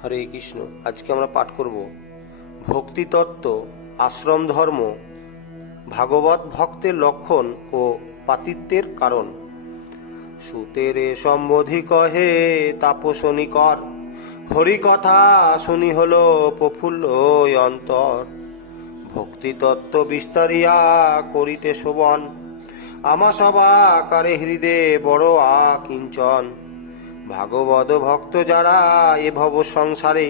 হরে কৃষ্ণ। আজকে আমরা পাঠ করব ভক্তি তত্ত্ব, আশ্রম ধর্ম, ভাগবত ভক্তের লক্ষণ ও পাতিত্বের কারণ। সুতেরে সম্বোধি কহে তাপসনী কর, হরি কথা শুনি হলো প্রফুল্ল অন্তর। ভক্তি তত্ত্ব বিস্তারিয়া করিতে শোভন, আমা সবা কারে হৃদে বড় কিঞ্চন। ভাগবত ভক্ত যারা এ ভব সংসারে,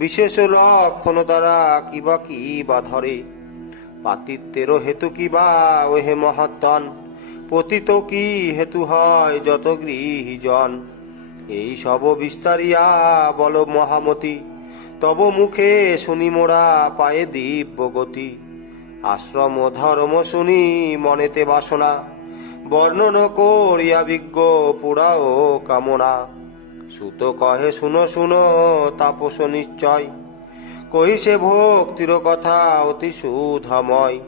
বিশেষ লক্ষণ তারা কি বা ধরে। পাতিত্বেরও হেতু কিবা ওহে মহাত্মন, পতিত কি হেতু হয় যত গৃহীজন। এই সব বিস্তারিয়া বল মহামতি, তব মুখে শুনি মোরা পায়ে দিব্য গতি। আশ্রম ধর্ম শুনি মনেতে বাসনা, বর্ণন করিয়া বিজ্ঞ পুরা ও কামনা। সুত কহে শুনো শুনো তাপস নিশ্চয়, কহিছে ভক্তির কথা অতি সুধাময়।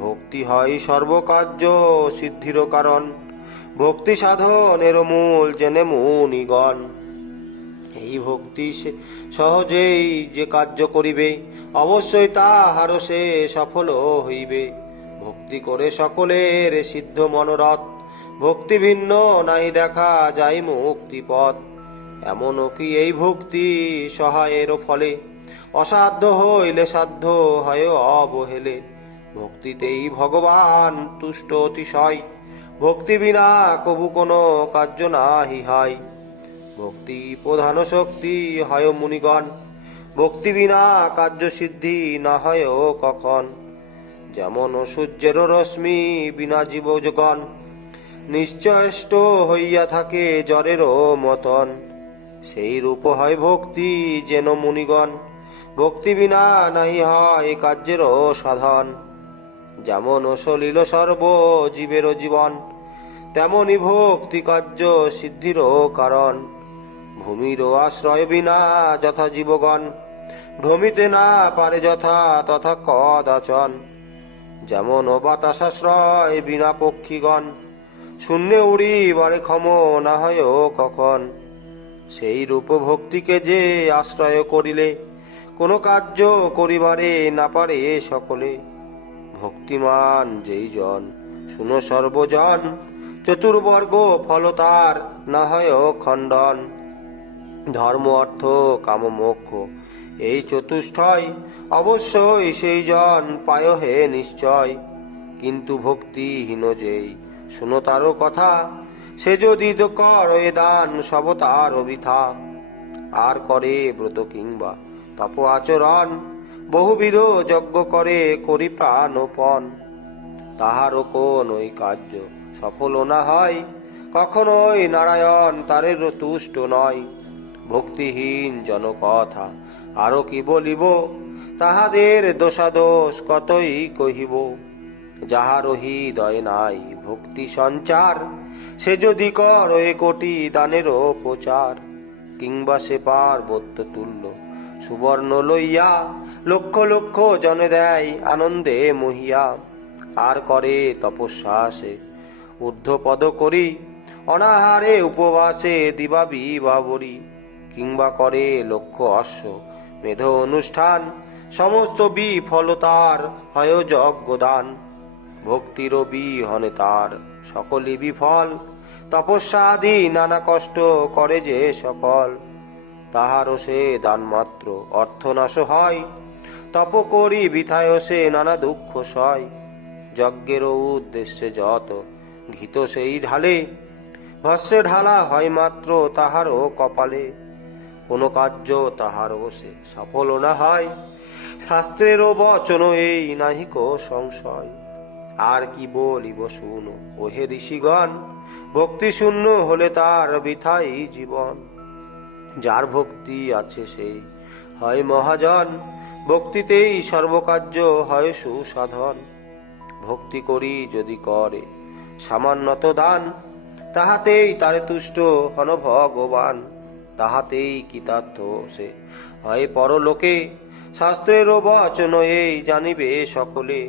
ভক্তি হয় সর্বকার্য সিদ্ধির কারণ, ভক্তি সাধনের মূল জেনে মুনিগণ। এই ভক্তি সহজেই যে কার্য করিবে, অবশ্যই তাহার সে সফল হইবে। ভক্তি করে সকলের সিদ্ধ মনোরথ, ভক্তি ভিন্ন নাই দেখা যায় মুক্তিপথ। এমনও কি এই ভক্তি সহায়ের ফলে, অসাধ্য হইলে সাধ্য হয় অবহেলে। ভক্তিতেই ভগবান তুষ্ট অতিশয়, ভক্তি বিনা কবু কোনো কার্য নাহি হয়। ভক্তি প্রধান শক্তি হয় মুনিগণ, ভক্তি বিনা কার্য সিদ্ধি না হয় কখন। যেমন সূর্যের রশ্মি বিনা জীবজগণ, নিশ্চয়ষ্ট হইয়া থাকে জড়েরও মতন। সেই রূপ হয় ভক্তি যেন মুনিগণ, ভক্তি বিনা নাহি হয় কার্যেরও সাধন। যেমন সলিল সর্ব জীবেরও জীবন, তেমনি ভক্তি কার্য সিদ্ধিরও কারণ। ভূমিরও আশ্রয় বিনা যথা জীবগণ, ভ্রমিতে না পারে যথা তথা কদাচন। যেমন বাতাসাশ্রয় বিনা পক্ষীগণ, শূন্যে উড়িবারে ক্ষম না হয় কখন। সেই রূপ ভক্তিকে যে আশ্রয় করিলে, কোনো কার্য করিবারে না পারে সকলে। ভক্তিমান যেই জন শুনো সর্বজন, চতুর্বর্গ ফল তার না হয় খণ্ডন। ধর্ম অর্থ কাম মোক্ষ এই চতুষ্টয়, অবশ্যই সেই জন পায় হে নিশ্চয়। কিন্তু ভক্তিহীন যেই শুনো তারও কথা, সে যদি তো কর এ দান সব তার বৃথা। আর করে ব্রত কিংবা তপ আচরণ, বহুবিধ যজ্ঞ করে করি প্রাণপণ। তাহারও কোনই কার্য সফল না হয়, কখনোই নারায়ণ তারের তুষ্ট নয়। ভক্তিহীন জন কথা আরো কি বলিব, তাহাদের দোষাদোষ কতই কহিব। যাহার হৃদয় নাই ভক্তি সঞ্চার, সে যদি কর এ কোটি দানেরও প্রচার। কিংবা সে পার্বত্য তুল্য সুবর্ণ লইয়া, লক্ষ লক্ষ জনে দেয় আনন্দে মহিয়া। আর করে তপস্যা সে ঊর্ধ্বপদ করি, অনাহারে উপবাসে দিবা বিবাবরি। কিংবা করে লক্ষ অশ্ব মেধ অনুষ্ঠান, সমস্ত বিফল তার হয় যজ্ঞদান। ভক্তির বিহনে তার সকলই বিফল, তপস্যা আদি নানা কষ্ট করে যে সকল। তাহারও সে দান মাত্র অর্থনাশ হয়, তপ করি বৃথায় সে নানা দুঃখ সয়। যজ্ঞেরও উদ্দেশ্যে যত ঘৃত সেই ঢালে, ভস্যে ঢালা হয় মাত্র তাহারও কপালে। কোনো কার্য তাহার বসে সফল না হয়, শাস্ত্রেরও বচন এই নাহিক সংশয়। আর কি বলিব শুনো ওহে ঋষিগণ, ভক্তি শূন্য হলে তার বৃথাই জীবন। যার ভক্তি আছে সেই হয় মহাজন, ভক্তিতেই সর্বকার্য হয় সুসাধন। ভক্তি করি যদি করে সামান্যত দান, তাহাতেই তারে তুষ্ট হন ভগবান। তাহাতেই কৃতার্থ সে হয় পরলোকে, শাস্ত্রেরও বচন এই জানিবে সকলে।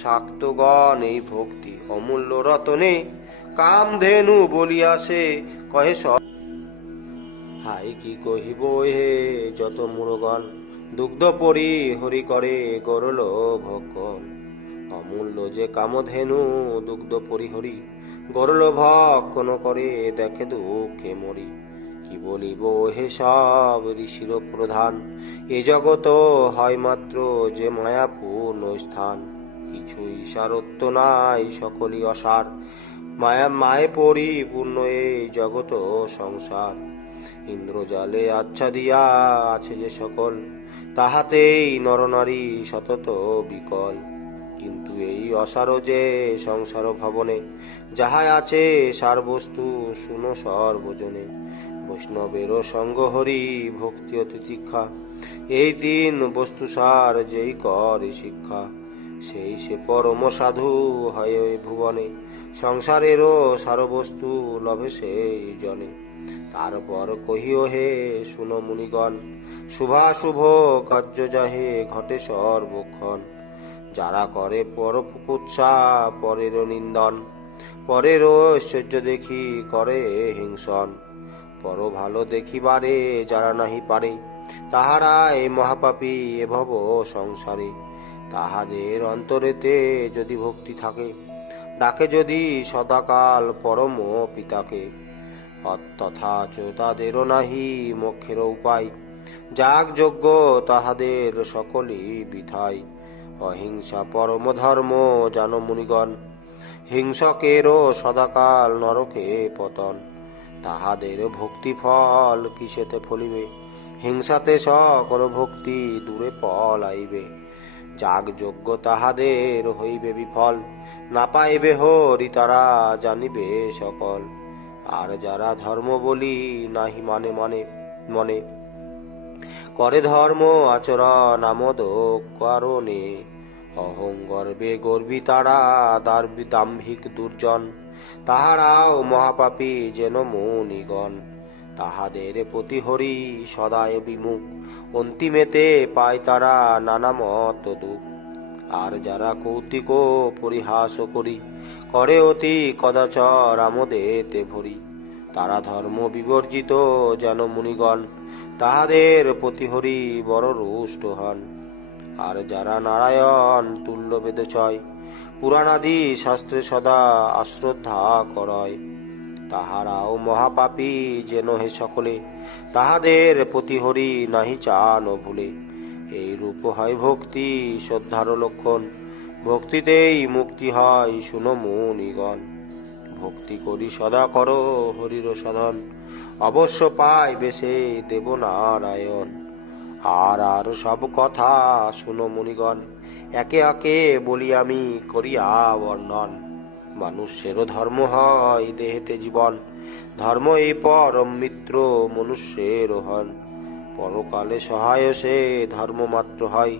শাক্তগণ এই ভক্তি অমূল্য রতনে, কামধেনু বলিয়া সে কহে হাই কি কহিব হে যত মুরগণ, দুগ্ধ পরি হরি করে গরল ভক্ষণ। অমূল্য যে কামধেনু দুগ্ধ পরিহরি, গরল ভক্ষণ করে দেখে দুঃখে মরি। কি বলিব হে সব ঋষির প্রধান, এ জগত হয় মাত্র যে মায়াপূর্ণ স্থান। কিছুই সারত্ব নাই সকলই অসার, মায়ে পরিপূর্ণ এই জগত সংসার। ইন্দ্রজালে আচ্ছাদিয়া আছে যে সকল, তাহাতেই নরনারী সতত বিকল। কিন্তু এই অসার যে সংসার ভবনে, যাহাই আছে সার বস্তু শুনো সর্বজনে। বৈষ্ণবের সঙ্গ হরি ভক্তি ও তিতিক্ষা, এই তিন বস্তু সার যেই করে শিক্ষা, সেই সে পরম সাধু হয় ওই ভুবনে। সংসারেরও সার বস্তু লভে সেই জনে। তারপর কহিও হে শুনো মুনিগণ, শুভাশুভ কার্য যাহে ঘটে সর্বক্ষণ। যারা করে পর কুৎসা পরের নিন্দন, পরের ঐশ্বর্য দেখি করে হিংসন। পর ভালো দেখিবারে যারা নাহি পারে, তাহারা এই মহাপাপী এ ভব সংসারে। তাহাদের অন্তরেতে যদি ভক্তি থাকে, ডাকে যদি সদাকাল পরম পিতাকে, তথাচ তাদেরও নাহি মোক্ষের উপায়। যাগ যজ্ঞ তাহাদের সকলই বৃথায়। অহিংসা পরম ধর্ম জানো মুনিগণ, হিংসকেরও সদাকাল নরকে পতন। তাহাদের ভক্তি ফল কিসেতে ফলিবে, হিংসাতে সকল ভক্তি দূরে পলাইবে। যাগ যজ্ঞ তাহাদের হইবে বিফল, না পাইবে হরি তারা জানিবে সকল। আর যারা ধর্ম বলি নাহি মানে মনে, করে ধর্ম আচরণ আমোদ কারণে। অহং গর্বে গর্বী তারা দাম্ভিক দুর্জন, তাহারাও মহাপাপী যেন মুনিগণ। তাহাদের প্রতি হরি সদায় বিমুখ, অন্তিমেতে পায় তারা নানা মত দুঃখ। আর যারা কৌতুক পরিহাস করি, করে অতি কদাচর আমোদেতে ভরি, তারা ধর্ম বিবর্জিত যেন মুনিগণ। তাহাদের প্রতি হরি বড় রুষ্ট হন। আর যারা নারায়ণ তুল্য বেদচয়, পুরাণাদি শাস্ত্রে সদা আশ্রদ্ধা করয়, তাহারাও মহাপাপী যেন হে সকলে। তাহাদের প্রতি হরি নাহি চান ভুলে। এই রূপ হয় ভক্তি শ্রদ্ধার লক্ষণ, ভক্তিতেই মুক্তি হয় শুনো মুনিগণ। ভক্তি করি সদা করো হরির সাধন, অবশ্য পাইবে সে দেবনারায়ণ। আর সব কথা শুনো মুনিগণ, একে একে বলি আমি করিয়া বর্ণন। মানুষেরও ধর্ম হয় দেহেতে জীবন, ধর্ম এই পরম মিত্র মনুষ্যের হন। পরকালে সহায় সে ধর্ম মাত্র হয়,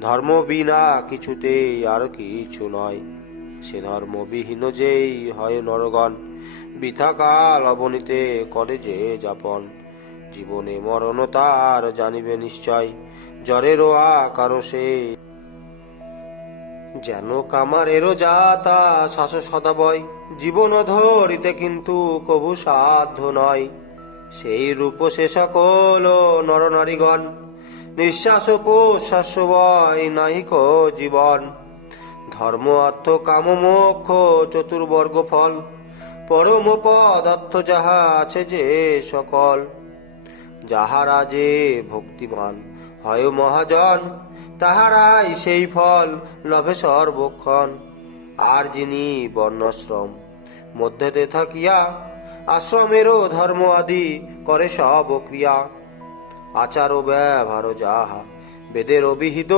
ধর্ম বিনা কিছুতেই আর কিছু নয়। সে ধর্মবিহীন যেই হয় নরগণ, বৃথা কাল অবনীতে করে যে যাপন। জীবনে মরণ তার জানিবে নিশ্চয়, জ্বরেরও আকার সে যেন কামারেরও যাতা শ্বাস সদাবয়। জীবন ধরিতে কিন্তু কভু সাধ্য নয়, সেই রূপ সে সকল নরনারীগণ। নিঃশ্বাস প্রশ্বাস বয় নাহিক জীবন, ধর্ম অর্থ কাম মোক্ষ চতুর্বর্গ ফল। পরম পদার্থ যাহা আছে যে সকল, যাহারা যে ভক্তিমান হয় মহাজন, তাহারাই সেই ফল লভে সর্বক্ষণ। আর যিনি বর্ণাশ্রম মধ্যেতে থাকিয়া, আশ্রমেরও ধর্ম আদি করে সব ক্রিয়া। আচার ও ব্যবহার যাহা বেদের অবিহিত,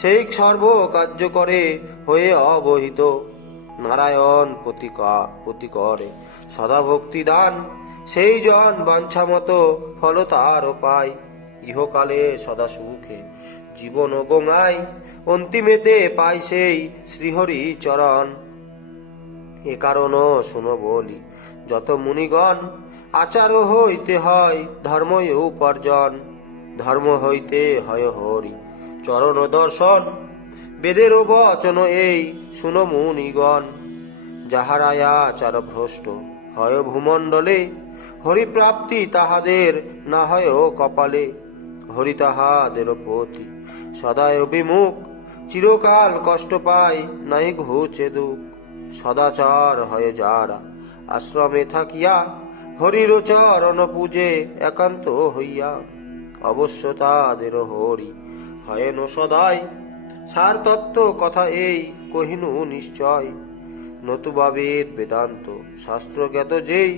সেই সর্ব কার্য করে হয়ে অবহিত। নারায়ণ প্রতি করে সদা ভক্তি দান, সেই জন বাঞ্ছা মতো ফল তার পায়। ইহকালে সদা সুখে জীবন গঙ্গায়, অন্তিমেতে পায় সেই শ্রীহরি চরণ। এ কারণ শুনো বলি যত মুনিগণ, আচার হইতে হয় ধর্ম উপার্জন। ধর্ম হইতে হয় হরি চরণ দর্শন, বেদের বচন এই শুনো মুনিগণ। যাহারা আচার ভ্রষ্ট হয় ভূমণ্ডলে, হরিপ্রাপ্তি তাহাদের না হয় কপালে, হরি তাহাদের প্রতি সদায় অভিমুখ, চিরকাল কষ্ট পায় নাই ঘুচে দুঃখ। সদাচার হয় যারা আশ্রমে থাকিয়া, হরির চরণ পূজে একান্ত হইয়া, অবশ্য তাদের হরি হয়েন সদাই। সার তত্ত্ব কথা এই কহিনু নিশ্চয়, নতুবা বেদ বেদান্ত শাস্ত্র জ্ঞাত যেই,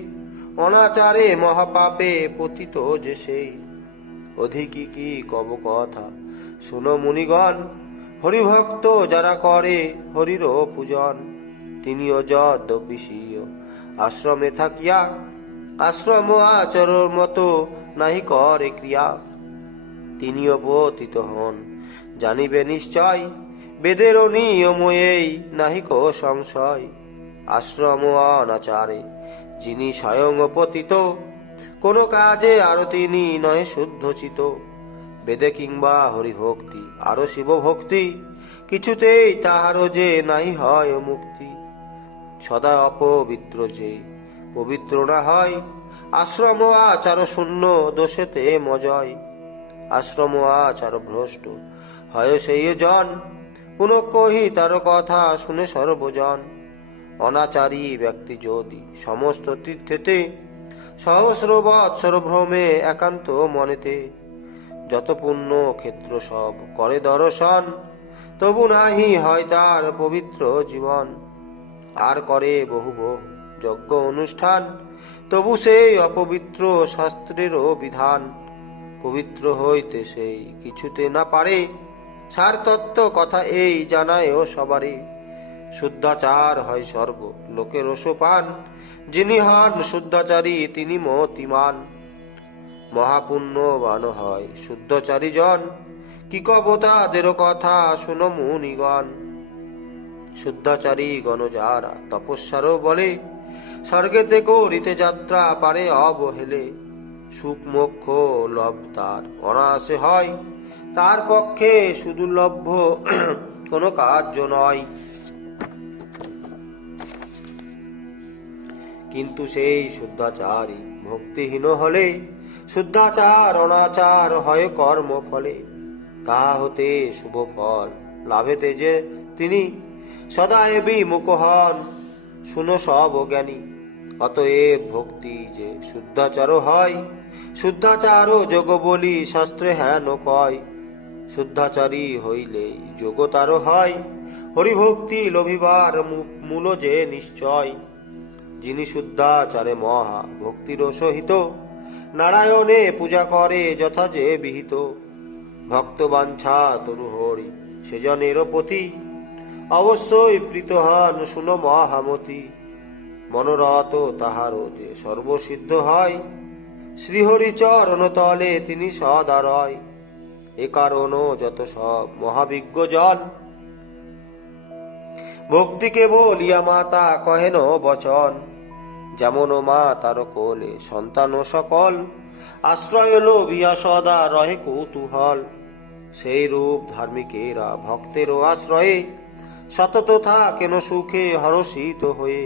অনাচারে মহাপাপে পতিত যে সেই। অধিকি কি কব কথা শুনো মুনিগণ, হরিভক্ত যারা করে হরির পূজন, তিনিও যদ্যপি স্বীয় আশ্রমে থাকিয়া, আশ্রম আচরণ মতো নাহি করে ক্রিয়া, তিনিও পতিত হন জানিবে নিশ্চয়, বেদেরও নিয়ম এই নাহিক সংশয়। আশ্রম অনাচারে যিনি স্বয়ং পতিত, কোন কাজে আরো তিনি নয় শুদ্ধচিত। বেদে কিংবা হরিভক্তি আরো শিবভক্তি, কিছুতেই তাহারও যে নাই হয় মুক্তি। সদা অপবিত্র যে পবিত্র না হয়, আশ্রম আচার শূন্য দোষেতে মজয়। আশ্রম আচার ভ্রষ্ট হয় সেই জন, পুনঃ কহি তার কথা শুনে সর্বজন। অনাচারী ব্যক্তি যদি সমস্ত তীর্থেতে, সহস্র বৎসর ভ্রমে একান্ত মনেতে, যত পুণ্য ক্ষেত্র সব করে দর্শন, তবু নাহি হয় তার পবিত্র জীবন। আর করে বহু বহু যজ্ঞ অনুষ্ঠান, তবু সেই অপবিত্র শাস্ত্রেরও বিধান। পবিত্র হইতে সেই কিছুতে না পারে, সার তত্ত্ব কথা এই জানায় সবারে। শুদ্ধাচার হয় স্বর্গ লোকের রসপান, যিনি হন শুদ্ধাচারী তিনি মতিমান। মহাপুণ্যবান হয় শুদ্ধাচারী জন, কি কব তাদেরও কথা শুনো মুনিগণ। শুদ্ধাচারী গণ যারা তপস্যারও বলে, স্বর্গেতে করিতে যাত্রা পারে অবহেলে। সুখ মোক্ষ লভ তার অনায়াসে হয়, তার পক্ষে সুদুর্লভ্য কোনো কার্য নয়। কিন্তু সেই শুদ্ধাচারী ভক্তিহীন হলে, শুদ্ধাচার অনাচার হয় কর্ম ফলে। তাহা হতে শুভ ফল লাভেতে যে তিনি, সদায় বিমুখ হন শুনো সব জ্ঞানী। অতএব ভক্তি যে শুদ্ধাচার হয়, শুদ্ধাচার যোগ বলি শাস্ত্রে হেন কয়। শুদ্ধাচারী হইলে যোগ তার হয়, হরিভক্তি লভিবার মূল যে নিশ্চয়। যিনি শুদ্ধাচারে মহা ভক্তির সহিত, নারায়ণে পূজা করে যথা যে বিহিত। ভক্ত বাঞ্ছা তরু হরি সেজনের প্রতি, অবশ্যই প্রীত হন শুনো মহামতি। মনোরথ তাহারও যে সর্বসিদ্ধ হয়, শ্রীহরি চরণ তলে তিনি সদা রয়। এ কারণ যত সব মহাবিজ্ঞ জন, ভক্তিকে বলিয়া মাতা কহেন বচন। যেমন মা তার কোলে সন্তান সকল, আশ্রয় লোভিয়া সদা রহে কৌতূহল। সেই রূপ ধার্মিকেরা ভক্তেরও আশ্রয়ে, সতত থাকেন সুখে হরষিত হয়ে।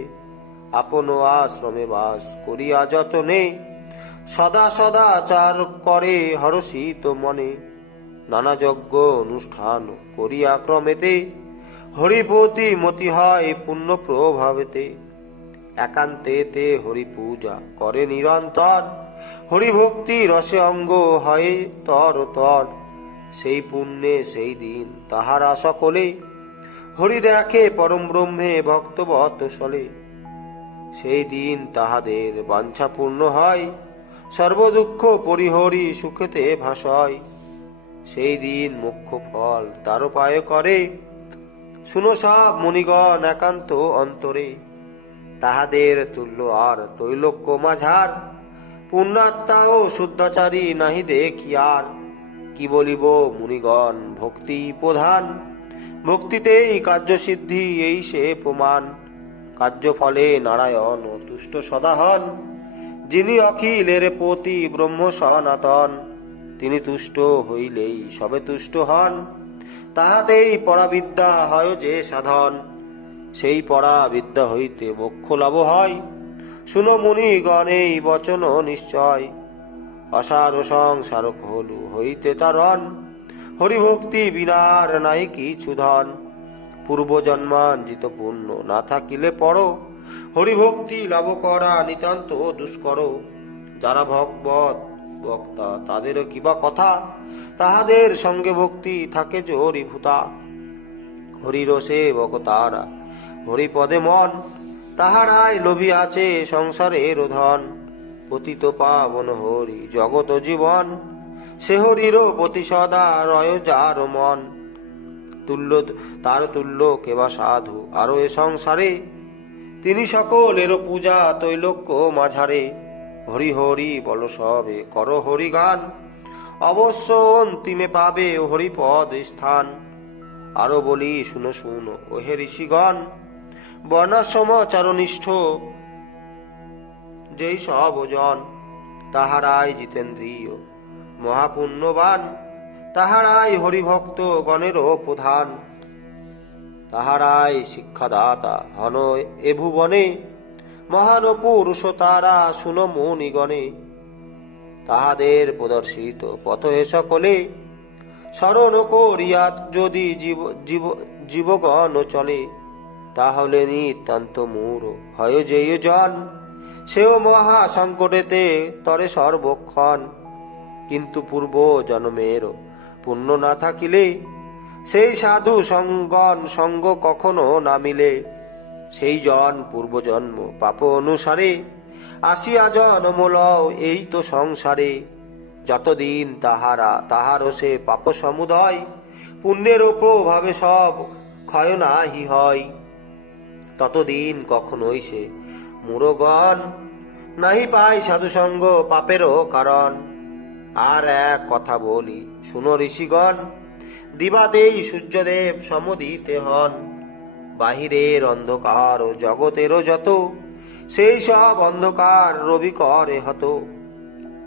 আপন আশ্রমে বাস করিয়া যতনে, সদা সদাচার করে হরষিত মনে। নানা যজ্ঞ অনুষ্ঠান করিয়া ক্রমেতে, হরিপতি মতি হয় পুণ্য প্রভাবেতে। একান্তেতে হরি পূজা করে নিরন্তর, হরিভক্তি রসে অঙ্গ হয় তর তর। সেই পুণ্যে সেই দিন তাহারা সকলে, হরি দেখে পরম ব্রহ্মে ভক্তবৎ সলে। সেই দিন তাহাদের বাঞ্ছা পূর্ণ হয়, সর্বদুঃখ পরিহরি সুখেতে ভাসয়। সেই দিন মুখ্য ফল তার পায় করে, শুনো সব মুনিগণ একান্ত অন্তরে। তাহাদের তুল্য আর তৈলোক্য মাঝার, পুণ্যাত্মা ও শুদ্ধাচারী নাহি দেখি আর। কি বলিব মুনিগণ ভক্তি প্রধান, ভক্তিতেই কার্যসিদ্ধি এই সে প্রমাণ। কার্যফলে নারায়ণ তুষ্ট সদা হন, যিনি অখিলের পতি ব্রহ্ম সনাতন। তিনি তুষ্ট হইলেই সবে তুষ্ট হন, তাহাতেই পরাবিদ্যা হয় যে সাধন। সেই পরাবিদ্যা হইতে মোক্ষ লাভ হয়, শুনো মুনিগণ এই বচন নিশ্চয়, অসার সংসারক হলু হইতে তারণ, হরিভক্তি বিনার নাই কিছু ধন। পূর্ব জন্মাঞ্জিত পুণ্য না থাকিলে পর, হরিভক্তি লাভ করা নিতান্ত দুষ্কর। যারা ভগবত বক্তা তাদেরও কিবা কথা, তাহাদের সঙ্গে ভক্তি থাকে জড়ীভূতা। হরিরসে বকতারা হরিপদে মন, তাহারাই লোভী আছে সংসারের ধন। পতিত পাবন হরি জগত জীবন, সে হরির প্রতি সদা রয় যার মন। তুল্য তার তুল্য কেবা সাধু আরো এ সংসারে, তিনি সকলের পূজা তৈলক্য মাঝারে। হরি হরি বল সবে কর হরি গান, অবশ্য অন্তিমে পাবে হরিপদ স্থান। আরো বলি শুনো শুনো ওহে ঋষিগণ, বর্ণাশ্রমচারনিষ্ঠ যেই সব জন, তাহারাই জিতেন্দ্রিয় মহাপুণ্যবান, তাহারাই হরিভক্ত গণেরও প্রধান। তাহারাই শিক্ষাদাতা হন এ ভুবনে, মহান পুরুষ তারা শুনো মুনিগণে। তাহাদের প্রদর্শিত পথ এ সকলে, স্মরণ করিয়া যদি জীবগণ চলে, তাহলে নিতান্ত মূঢ় হয় যেই জন। সেও মহা সংকটেতে তরে সর্বক্ষণ, কিন্তু পূর্ব জন্মের পুণ্য না থাকিলে, সেই সাধু সঙ্গন সঙ্গ কখনো না মিলে। সেই জন পূর্বজন্ম পাপ অনুসারে, আসিয়া জন্ম লও এই তো সংসারে। যতদিন তাহার সে পাপ সমুদয়, পুণ্যের প্রভাবে সব ক্ষয় নাহি হয়। ততদিন কখনোই সে মুরগণ, নাহি পাই সাধুসঙ্গ পাপেরও কারণ। আর এক কথা বলি শুনো ঋষিগণ, দিবাতেই সূর্যদেব সমদিতে হন। বাহিরের অন্ধকার ও জগতেরও যত, সেই সব অন্ধকার রবি করে হত।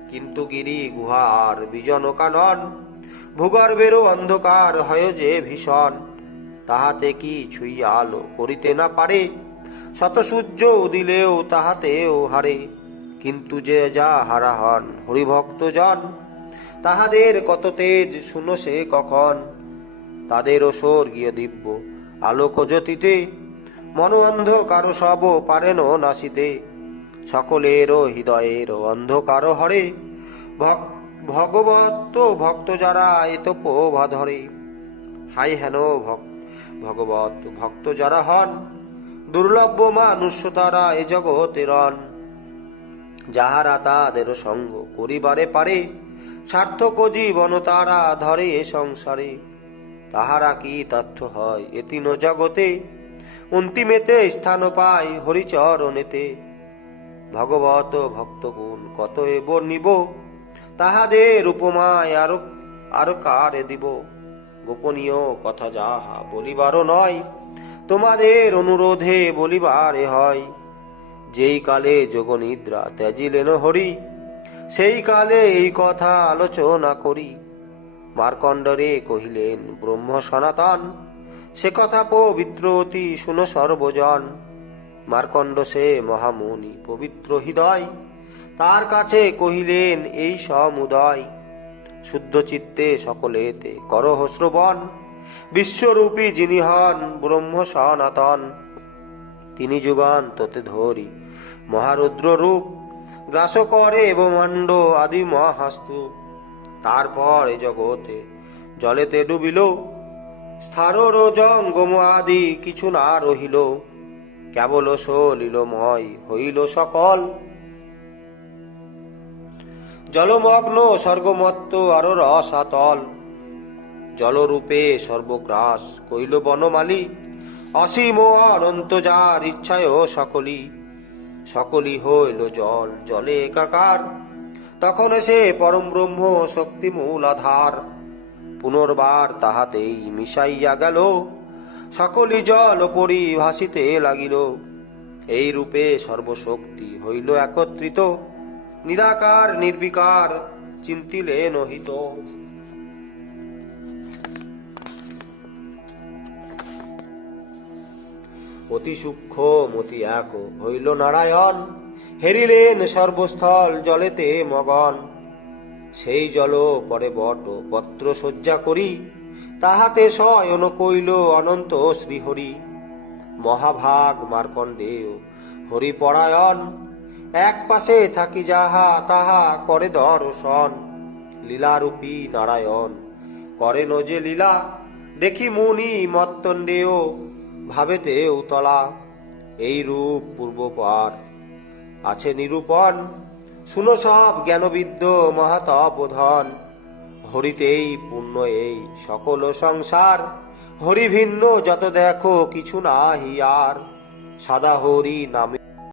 কিন্তু গিরি গুহার বিজন কানন, ভূগর্ভেরও অন্ধকার হয় যে ভীষণ। তাহাতে কি ছুঁইয়া আলো করিতে না পারে, শত সূর্য উদিলেও তাহাতেও হারে। কিন্তু যে যা হারা হন হরিভক্ত জন, তাহাদের কত তেজ শুনো সে কখন। তাদেরও স্বর্গীয় দিব্য আলোক জ্যোতিতে, মন অন্ধকার সব পারেন নাশিতে। সকলেরও হৃদয়ের অন্ধকার হরে, ভগবত ভক্ত যারা এত পোভা ধরে। হাই হেন ভগবত ভক্ত যারা হন, দুর্লভ মানুষ তারা এ জগতেরন। যাহারা তাদের সঙ্গ করিবারে পারে, সার্থক জীবন তারা ধরে এ সংসারে। তাহারা কি তথ্য হয় এ তিন জগতে, অন্তিমেতে স্থান পায় হরিচরণেতে। ভগবত ভক্তগুণ কত এব নিব, তাহাদের উপমায় আরো কারে দিব। গোপনীয় কথা যাহা বলিবারও নয়, তোমাদের অনুরোধে বলিবারে হয়। যেই কালে যোগনিদ্রা ত্যাজিলেন হরি, সেই কালে এই কথা আলোচনা করি। মার্কণ্ডরে কহিলেন ব্রহ্ম সনাতন, সে কথা পবিত্র অতি শুনো সর্বজন। মার্কণ্ড সে মহামুনি পবিত্র হৃদয়, তার কাছে কহিলেন এই সমুদয়। শুদ্ধ চিত্তে সকলেতে করহ শ্রবণ, বিশ্বরূপী যিনি হন ব্রহ্ম সনাতন। তিনি যুগান্ততে ধরি মহারুদ্র রূপ, গ্রাস করে ব্রহ্মাণ্ড আদি মহাস্তূপ। তারপর এ জগতে জলেতে ডুবিল, স্থারর জঙ্গম আদি কিছু না রহিল। কেবল সলিলময় হইল সকল, জলমগ্ন স্বর্গমত্ত আরো রসাতল। জলরূপে সর্বগ্রাস কইল বনমালী, অসীম অনন্ত যার ইচ্ছায় সকলি। সকলি হইল জল জলে একাকার, তখন সে পরম ব্রহ্ম শক্তি মূল আধার। পুনর্বার তাহাতেই মিশাইয়া গেল, সকলি জল পরি ভাসিতে লাগিল। এই রূপে সর্বশক্তি হইল একত্রিত, নিরাকার নির্বিকার চিন্তিলে নহিত। অতি সূক্ষ্ম মতি এক হইল নারায়ণ, হেরিলেন সর্বস্থল জলেতে মগন। সেই জল পরে বট পত্র শয্যা করি, তাহাতে শয়ন কইল অনন্ত শ্রীহরি। মহাভাগ মার্কণ্ডেয় হরিপরায়ণ, এক পাশে থাকি যাহা তাহা করে দর্শন। লীলারূপী নারায়ণ করেন যে লীলা, দেখি মুনি মত্তণ্ডেয় ভাবেতে উতলা। এই রূপ পূর্বপার আছে নিরূপণ, শুনো সব জ্ঞানবিদ্য মহাতপোধন। হরিতেই পূর্ণ এই সকল সংসার, হরি ভিন্ন যত দেখো কিছু নাহি আর। সাদা হরি নামে